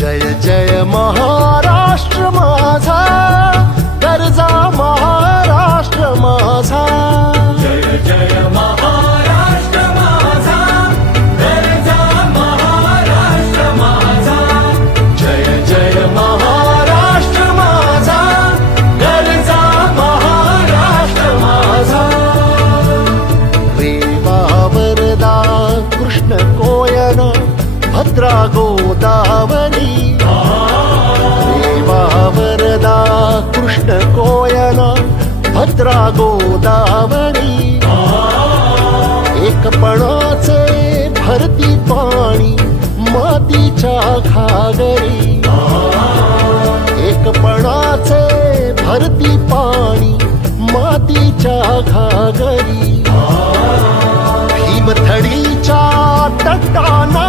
जय जय महाराष्ट्र माझा, गरजा महाराष्ट्र माझा. जय जय महाराष्ट्र माझा, गरजा महाराष्ट्र माझा. जय जय महाराष्ट्र माझा, गरजा महाराष्ट्र माझा. रेवा वरदा कृष्ण कोयना भद्रा गोदावरी. रेवा वरदा कृष्ण कोयना भद्रा गोदावरी. एकपणाचे भरती पाणी मातीच्या घागरी. एकपणाचे भरती पाणी मातीच्या घागरी. भीमथडीच्या तटाना